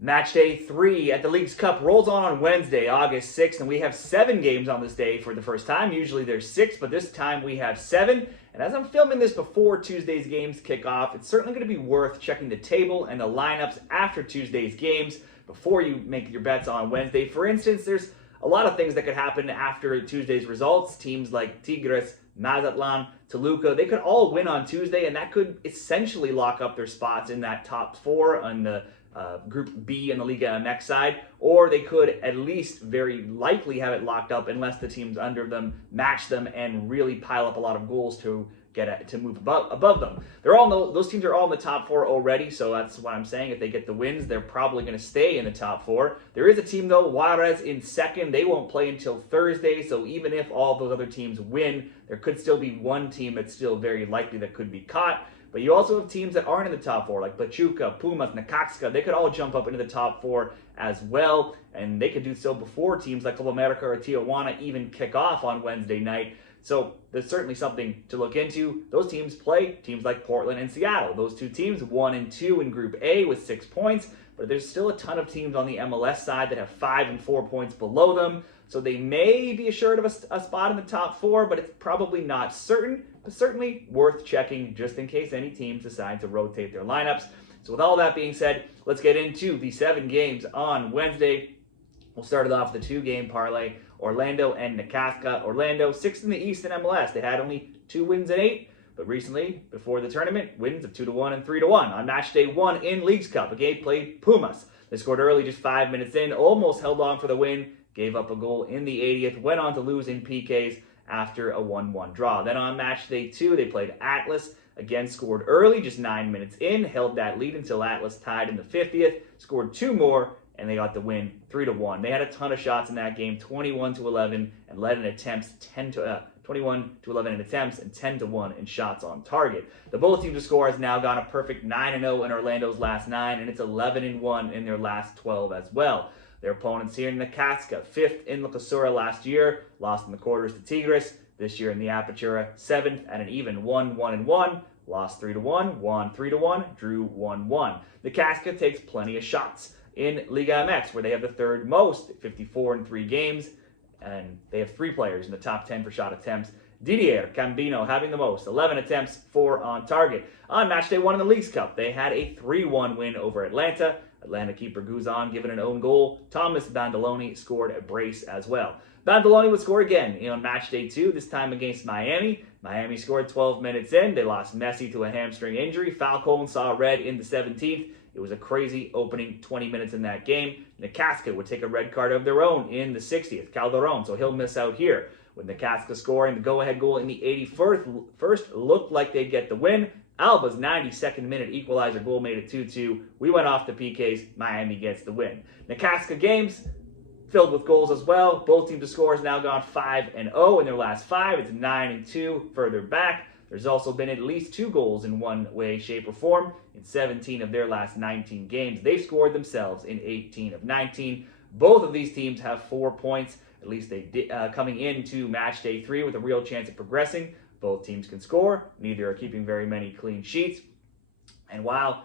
Match day 3 at the League's Cup rolls on Wednesday, August 6th, and we have 7 games on this day for the first time. Usually there's 6, but this time we have 7. And as I'm filming this before Tuesday's games kick off, it's certainly going to be worth checking the table and the lineups after Tuesday's games before you make your bets on Wednesday. For instance, there's a lot of things that could happen after Tuesday's results. Teams like Tigres, Mazatlan, Toluca, they could all win on Tuesday, and that could essentially lock up their spots in that top 4 on the Group B in the LigaMX side, or they could at least very likely have it locked up unless the teams under them match them and really pile up a lot of goals to to move above them. Those teams are all in the top 4 already, so that's what I'm saying. If they get the wins, they're probably going to stay in the top 4. There is a team though, Juarez in second. They won't play until Thursday, so even if all those other teams win, there could still be one team that's still very likely that could be caught. But you also have teams that aren't in the top 4, like Pachuca, Pumas, Necaxa. They could all jump up into the top 4 as well, and they could do so before teams like Club America or Tijuana even kick off on Wednesday night. So there's certainly something to look into. Those teams play teams like Portland and Seattle. Those two teams, 1 and 2 in Group A with 6 points, but there's still a ton of teams on the MLS side that have 5 and 4 points below them. So they may be assured of a spot in the top 4, but it's probably not certain, but certainly worth checking just in case any teams decide to rotate their lineups. So with all that being said, let's get into the 7 games on Wednesday. We'll start it off with the 2-game parlay, Orlando and Necaxa. Orlando, 6th in the East in MLS. They had only 2 wins in 8, but recently, before the tournament, wins of 2-1 and 3-1. On match day 1 in League's Cup, again played Pumas. They scored early, just 5 minutes in, almost held on for the win, gave up a goal in the 80th, went on to lose in PKs after a 1-1 draw. Then on match day 2, they played Atlas. Again, scored early, just 9 minutes in, held that lead until Atlas tied in the 50th, scored 2 more, and they got the win 3-1. They had a ton of shots in that game, 21-11, and led in attempts 21-11 in attempts and 10-1 in shots on target. The both teams to score has now gone a perfect 9-0 in Orlando's last 9, and it's 11-1 in their last 12 as well. Their opponents here in Necaxa, 5th in La Clausura last year, lost in the quarters to Tigres. This year in the Apertura, 7th at an even 1-1-1, lost 3-1, won 3-1, drew 1-1. Necaxa takes plenty of shots in LigaMX, where they have the 3rd most, 54 in 3 games, and they have 3 players in the top 10 for shot attempts. Didier Cambino having the most, 11 attempts, 4 on target. On match day 1 in the League's Cup, they had a 3-1 win over Atlanta. Atlanta keeper Guzan given an own goal. Thomas Bandoloni scored a brace as well. Bandoloni would score again on match day 2, this time against Miami. Miami scored 12 minutes in. They lost Messi to a hamstring injury. Falcone saw red in the 17th. It was a crazy opening 20 minutes in that game. Necaxa would take a red card of their own in the 60th. Calderon, so he'll miss out here. With Necaxa scoring the go-ahead goal in the 81st, looked like they'd get the win. Alba's 92nd minute equalizer goal made it 2-2. We went off the PKs. Miami gets the win. Necaxa games filled with goals as well. Both teams to score has now gone 5-0 in their last 5. It's 9-2 further back. There's also been at least 2 goals in one way, shape, or form in 17 of their last 19 games. They've scored themselves in 18 of 19. Both of these teams have 4 points. At least they did, coming into match day 3 with a real chance of progressing. Both teams can score. Neither are keeping very many clean sheets. And while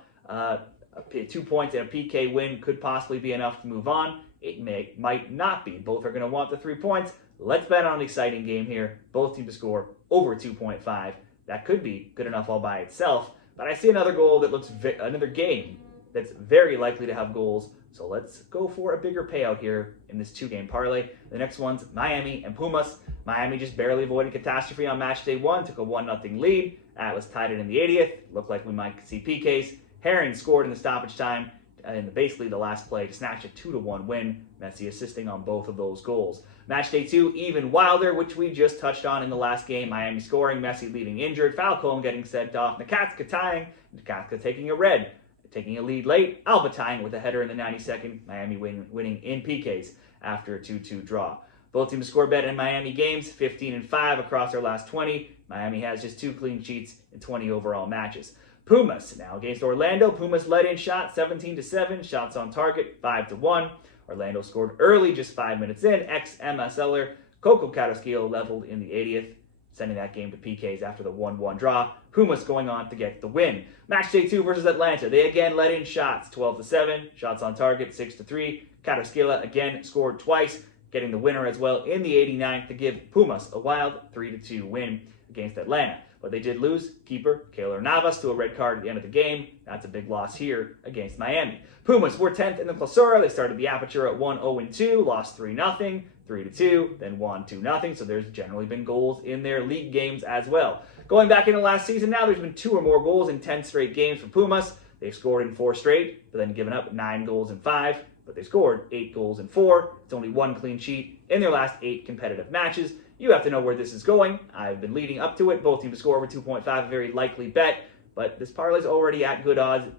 2 points and a PK win could possibly be enough to move on, it might not be. Both are going to want the 3 points. Let's bet on an exciting game here. Both teams to score over 2.5. That could be good enough all by itself. But I see another goal that looks another game that's very likely to have goals. So let's go for a bigger payout here in this 2-game parlay. The next one's Miami and Pumas. Miami just barely avoided catastrophe on match day 1, took a 1-0 lead. Atlas tied it in the 80th. Looked like we might see PKs. Herring scored in the stoppage time in basically the last play to snatch a 2-1 win. Messi assisting on both of those goals. Match day 2, even wilder, which we just touched on in the last game. Miami scoring, Messi leaving injured, Falcone getting sent off, Necaxa tying, Necaxa taking a red. Taking a lead late, Alba tying with a header in the 92nd, Miami winning in PKs after a 2-2 draw. Both teams score better in Miami games, 15-5 across their last 20. Miami has just 2 clean sheets in 20 overall matches. Pumas now against Orlando. Pumas led in shots, 17-7, shots on target, 5-1. Orlando scored early, just 5 minutes in. Ex-MSLer Coco Carrasquillo leveled in the 80th. sending that game to PKs after the 1-1 draw. Pumas going on to get the win. Match day 2 versus Atlanta. They again let in shots, 12-7. Shots on target, 6-3. Queretaro again scored twice, getting the winner as well in the 89th to give Pumas a wild 3-2 win against Atlanta. But they did lose keeper Keylor Navas to a red card at the end of the game. That's a big loss here against Miami. Pumas were 10th in the Clausura. They started the Aperture at 1-0-2, lost 3-0, 3-2, then won 2-0. So there's generally been goals in their league games as well. Going back into last season now, there's been 2 or more goals in 10 straight games for Pumas. They've scored in 4 straight, but then given up 9 goals in 5. But they scored 8 goals in 4. It's only 1 clean sheet in their last 8 competitive matches. You have to know where this is going. I've been leading up to it. Both teams to score over 2.5, a very likely bet. But this parlay is already at good odds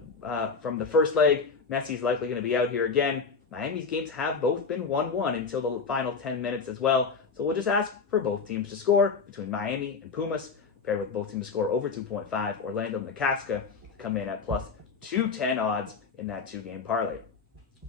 from the first leg. Messi's likely going to be out here again. Miami's games have both been 1-1 until the final 10 minutes as well. So we'll just ask for both teams to score between Miami and Pumas, paired with both teams to score over 2.5. Orlando and Necaxa come in at plus 210 odds in that 2-game parlay.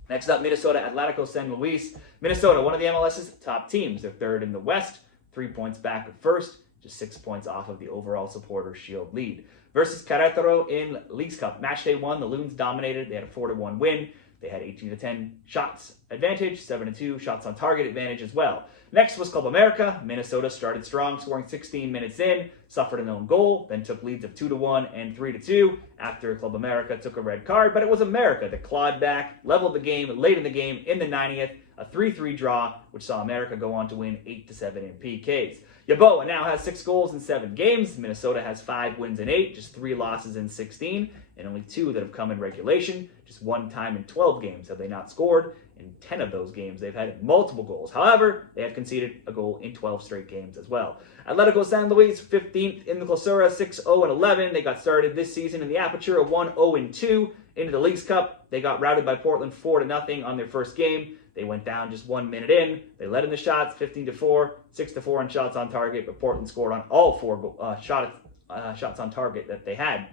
Next up, Minnesota, Atletico, San Luis. Minnesota, one of the MLS's top teams. They're third in the West, 3 points back of first, just 6 points off of the overall Supporter Shield lead. Versus Queretaro in Leagues Cup. Match day 1, the Loons dominated. They had a 4-1 win. They had 18-10 shots advantage, 7-2 shots on target advantage as well. Next was Club America. Minnesota started strong, scoring 16 minutes in, suffered an own goal, then took leads of 2-1 and 3-2 after Club America took a red card. But it was America that clawed back, leveled the game late in the game in the 90th, a 3-3 draw, which saw America go on to win 8-7 in PKs. Yeboah now has 6 goals in 7 games. Minnesota has 5 wins in 8, just 3 losses in 16, and only 2 that have come in regulation. Just 1 time in 12 games have they not scored. In 10 of those games, they've had multiple goals. However, they have conceded a goal in 12 straight games as well. Atletico San Luis, 15th in the Clausura, 6-0-11. They got started this season in the Aperture, 1-0-2 into the Leagues Cup. They got routed by Portland 4-0 on their first game. They went down just 1 minute in. They led in the shots, 15-4, 6-4 on shots on target, but Portland scored on all 4 shots on target that they had.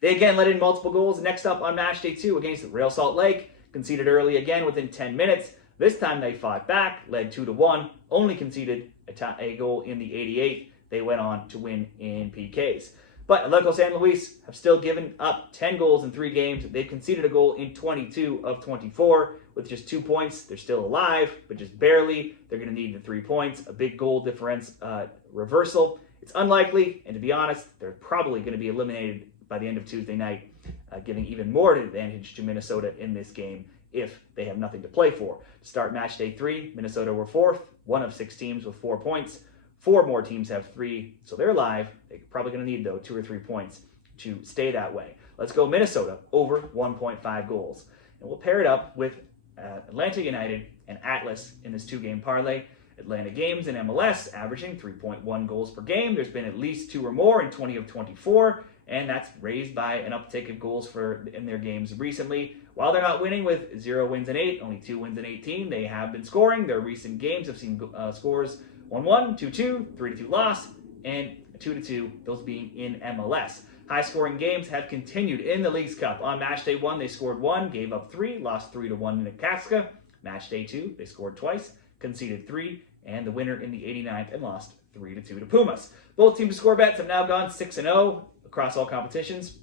They again let in multiple goals. Next up on match day 2 against Real Salt Lake, conceded early again within 10 minutes. This time they fought back, led 2-1, only conceded a goal in the 88th. They went on to win in PKs. But Atletico San Luis have still given up 10 goals in 3 games. They've conceded a goal in 22 of 24 with just 2 points. They're still alive, but just barely. They're going to need the 3 points, a big goal difference reversal. It's unlikely, and to be honest, they're probably going to be eliminated by the end of Tuesday night, giving even more advantage to Minnesota in this game if they have nothing to play for. To start match day 3, Minnesota were 4th, 1 of 6 teams with 4 points. 4 more teams have 3, so they're live. They're probably going to need, though, 2 or 3 points to stay that way. Let's go Minnesota over 1.5 goals. And we'll pair it up with Atlanta United and Atlas in this 2-game parlay. Atlanta games in MLS averaging 3.1 goals per game. There's been at least 2 or more in 20 of 24, and that's raised by an uptick of goals in their games recently. While they're not winning with 0 wins in 8, only 2 wins in 18, they have been scoring. Their recent games have seen scores 1-1, 2-2, 3-2 loss, and 2-2, those being in MLS. High-scoring games have continued in the Leagues Cup. On match day 1, they scored 1, gave up 3, lost 3-1 in Necaxa. Match day 2, they scored twice, conceded 3, and the winner in the 89th and lost 3-2 to Pumas. Both teams' score bets have now gone 6-0 across all competitions,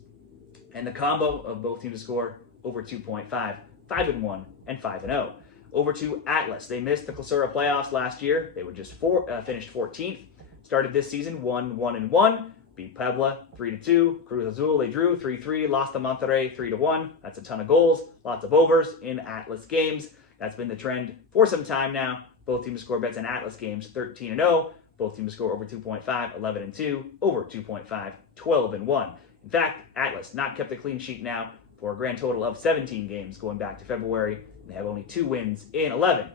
and the combo of both teams to score over 2.5, 5-1, and 5-0. Over to Atlas. They missed the Clausura playoffs last year. They were just finished 14th. Started this season 1-1-1. Beat Puebla 3-2. Cruz Azul they drew 3-3. Lost to Monterrey 3-1. That's a ton of goals. Lots of overs in Atlas games. That's been the trend for some time now. Both teams score bets in Atlas games 13-0. Both teams score over 2.5, 11-2. Over 2.5, 12-1. In fact, Atlas not kept a clean sheet now for a grand total of 17 games going back to February. They have only 2 wins in 11.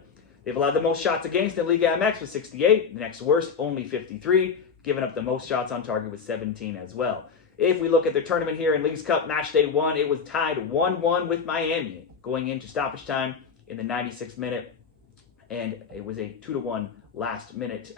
They've allowed the most shots against in LigaMX with 68. The next worst, only 53. Giving up the most shots on target with 17 as well. If we look at their tournament here in Leagues Cup, match day 1, it was tied 1-1 with Miami going into stoppage time in the 96th minute. And it was a 2-1 last minute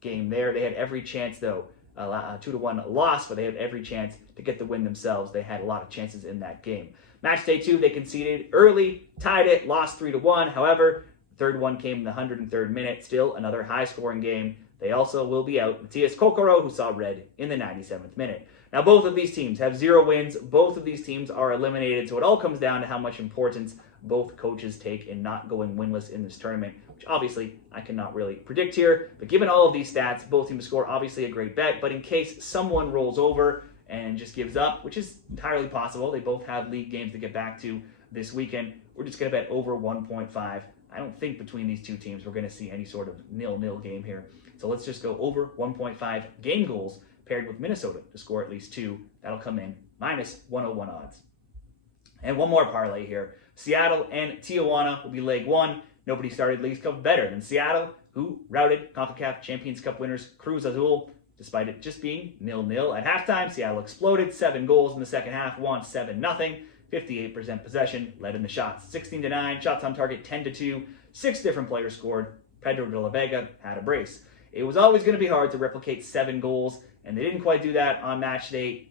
game there. They had every chance, though. 2-1 loss, but they had every chance to get the win themselves. They had a lot of chances in that game. Match day 2, they conceded early, tied it, lost 3-1. However, third one came in the 103rd minute. Still another high-scoring game. They also will be out Matias Kokoro, who saw red in the 97th minute. Now, both of these teams have 0 wins. Both of these teams are eliminated, so it all comes down to how much importance both coaches take in not going winless in this tournament, which obviously I cannot really predict here. But given all of these stats, both teams score, obviously a great bet. But in case someone rolls over and just gives up, which is entirely possible, they both have league games to get back to this weekend, we're just going to bet over 1.5. I don't think between these two teams we're going to see any sort of 0-0 game here. So let's just go over 1.5 game goals paired with Minnesota to score at least 2. That'll come in minus 101 odds. And one more parlay here. Seattle and Tijuana will be leg 1. Nobody started Leagues Cup better than Seattle, who routed CONCACAF Champions Cup winners Cruz Azul. Despite it just being 0-0 at halftime, Seattle exploded. 7 goals in the second half, won 7-0. 58% possession, led in the shots. 16-9, shots on target 10-2. 6 different players scored. Pedro de la Vega had a brace. It was always going to be hard to replicate 7 goals, and they didn't quite do that on match day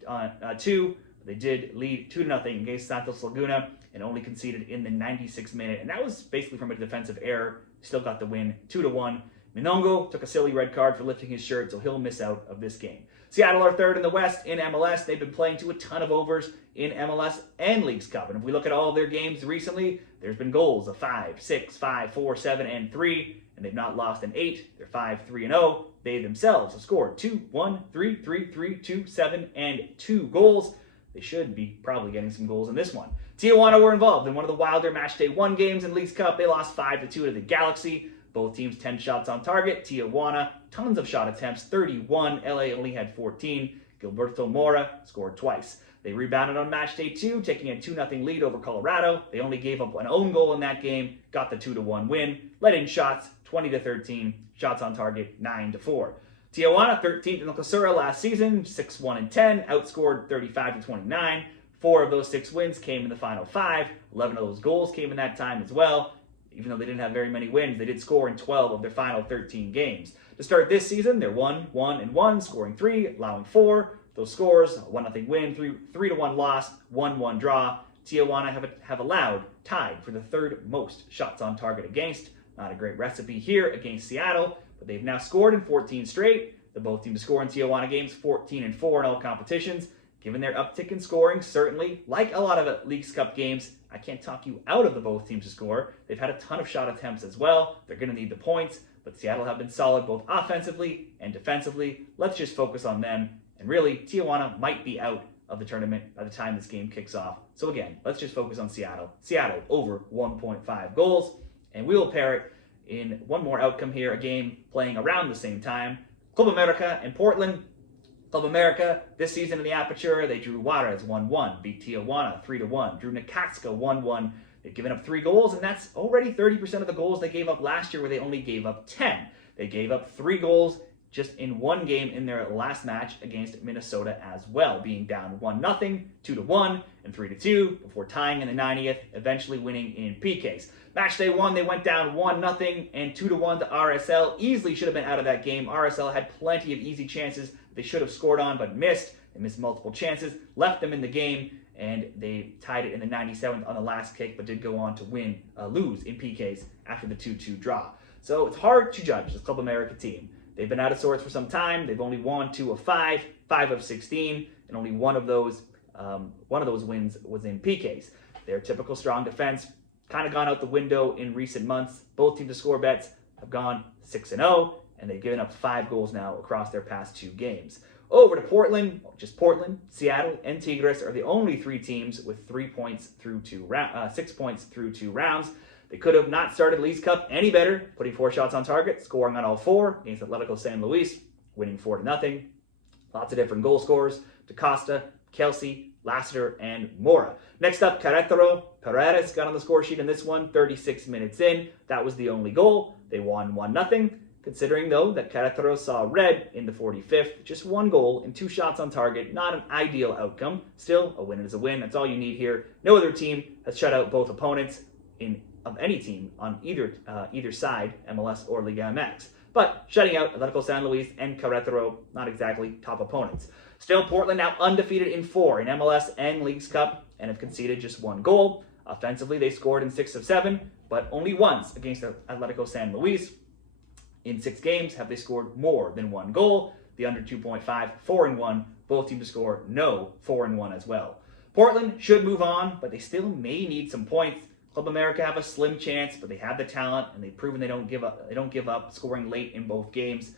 2. They did lead 2-0 against Santos Laguna and only conceded in the 96th minute. And that was basically from a defensive error. Still got the win 2-1. Minongo took a silly red card for lifting his shirt, so he'll miss out of this game. Seattle are third in the West in MLS. They've been playing to a ton of overs in MLS and Leagues Cup. And if we look at all of their games recently, there's been goals of 5, 6, 5, 4, 7, and 3. And they've not lost in 8. They're 5-3-0. They themselves have scored 2, 1, 3, 3, 3, 2, 7, and 2 goals. They should be probably getting some goals in this one. Tijuana were involved in one of the wilder Matchday 1 games in Leagues Cup. They lost 5-2 to the Galaxy. Both teams 10 shots on target. Tijuana, tons of shot attempts, 31. LA only had 14. Gilberto Mora scored twice. They rebounded on Matchday 2, taking a 2-0 lead over Colorado. They only gave up an own goal in that game, got the 2-1 win. Let in shots, 20-13. Shots on target, 9-4. Tijuana, 13th in the Clausura last season, 6-1-10, outscored 35-29. 4 of those 6 wins came in the final 5. 11 of those goals came in that time as well. Even though they didn't have very many wins, they did score in 12 of their final 13 games. To start this season, they're 1-1-1, scoring 3, allowing 4. Those scores, a 1-0 win, 3-1 loss, 1-1 draw. Tijuana have allowed, tied for the 3rd most shots on target against. Not a great recipe here against Seattle, but they've now scored in 14 straight. The both teams score in Tijuana games 14-4 in all competitions. Given their uptick in scoring, certainly, like a lot of Leagues Cup games, I can't talk you out of the both teams to score. They've had a ton of shot attempts as well. They're going to need the points, but Seattle have been solid both offensively and defensively. Let's just focus on them. And really, Tijuana might be out of the tournament by the time this game kicks off. So again, let's just focus on Seattle. Seattle over 1.5 goals. And we will pair it in one more outcome here, a game playing around the same time. Club America and Portland. Club America, this season in the Aperture, they drew Juarez 1-1, beat Tijuana 3-1, drew Necaxa 1-1. They've given up 3 goals, and that's already 30% of the goals they gave up last year, where they only gave up 10. They gave up 3 goals just in one game in their last match against Minnesota as well, being down 1-0, 2-1, and 3-2, before tying in the 90th, eventually winning in PKs. Matchday 1, they went down 1-0 and 2-1 to RSL. Easily should have been out of that game. RSL had plenty of easy chances they should have scored on, but missed. They missed multiple chances, left them in the game, and they tied it in the 97th on the last kick, but did go on to lose in PKs after the 2-2 draw. So it's hard to judge this Club America team. They've been out of sorts for some time. They've only won 2 of 5, 5 of 16, and only one of those wins was in PKs. Their typical strong defense kind of gone out the window in recent months. Both teams to score bets have gone 6-0, and they've given up 5 goals now across their past 2 games. Over to Portland, just Portland, Seattle, and Tigres are the only 3 teams with 6 points through 2 rounds. They could have not started Leagues Cup any better, putting 4 shots on target, scoring on all 4 against Atletico San Luis, winning 4-0. Lots of different goal scorers: DaCosta, Kelsey, Lassiter, and Mora. Next up, Queretaro. Paredes got on the score sheet in this one, 36 minutes in. That was the only goal. They won 1-0. Considering, though, that Queretaro saw red in the 45th, just 1 goal and 2 shots on target, not an ideal outcome. Still, a win is a win. That's all you need here. No other team has shut out both opponents of any team on either side, MLS or LigaMX. But shutting out Atletico San Luis and Queretaro, not exactly top opponents. Still, Portland now undefeated in 4 in MLS and Leagues Cup and have conceded just 1 goal. Offensively, they scored in 6 of 7, but only once against Atletico San Luis. In 6 games, have they scored more than 1 goal? The under 2.5, 4-1. Both teams to score no, 4-1 as well. Portland should move on, but they still may need some points. Club America have a slim chance, but they have the talent, and they've proven they don't give up. They don't give up, scoring late in both games.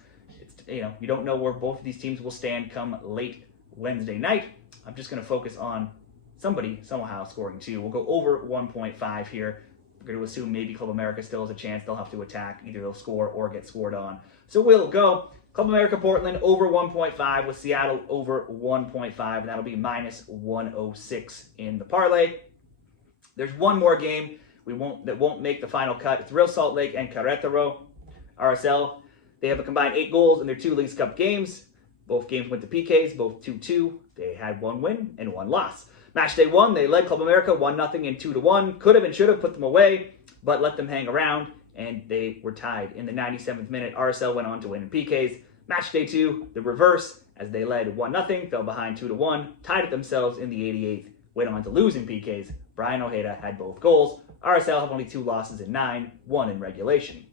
You don't know where both of these teams will stand come late Wednesday night. I'm just going to focus on somebody somehow scoring 2. We'll go over 1.5 here. We're going to assume maybe Club America still has a chance. They'll have to attack. Either they'll score or get scored on. So we'll go Club America Portland over 1.5 with Seattle over 1.5, and that'll be minus 106 in the parlay. There's one more game that won't make the final cut. It's Real Salt Lake and Queretaro. RSL, they have a combined 8 goals in their 2 Leagues Cup games. Both games went to PKs, both 2-2. They had 1 win and 1 loss. Matchday 1, they led Club America 1-0 and 2-1. Could have and should have put them away, but let them hang around, and they were tied in the 97th minute. RSL went on to win in PKs. Matchday 2, the reverse, as they led 1-0, fell behind 2-1, tied it themselves in the 88th, went on to lose in PKs. Brian Ojeda had both goals. RSL have only 2 losses in 9, 1 in regulation.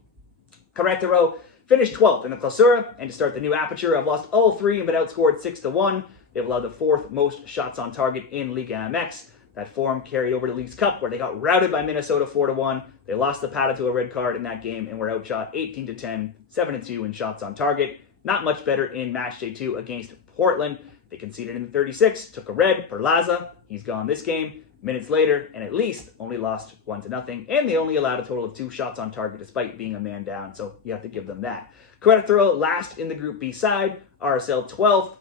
Queretaro finished 12th in the Clausura, and to start the new aperture, have lost all 3 and been outscored 6-1. They've allowed the 4th most shots on target in LigaMX. That form carried over to Leagues Cup, where they got routed by Minnesota 4-1. They lost the Pata to a red card in that game and were outshot 18-10, 7-2 in shots on target. Not much better in Matchday 2 against Portland. They conceded in the 36th, took a red, Perlaza. He's gone this game. Minutes later, and at least only lost 1-0, and they only allowed a total of 2 shots on target despite being a man down, so you have to give them that. Querétaro last in the Group B side, RSL 12th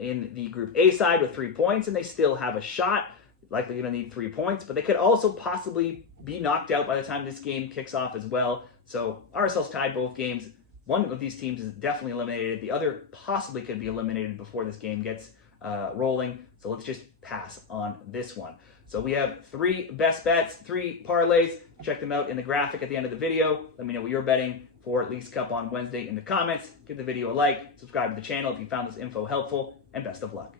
in the Group A side with 3 points, and they still have a shot. Likely going to need 3 points, but they could also possibly be knocked out by the time this game kicks off as well. So RSL's tied both games. One of these teams is definitely eliminated. The other possibly could be eliminated before this game gets rolling. So let's just pass on this one. So we have 3 best bets, 3 parlays. Check them out in the graphic at the end of the video. Let me know what you're betting for Leagues Cup on Wednesday in the comments. Give the video a like, subscribe to the channel if you found this info helpful, and best of luck.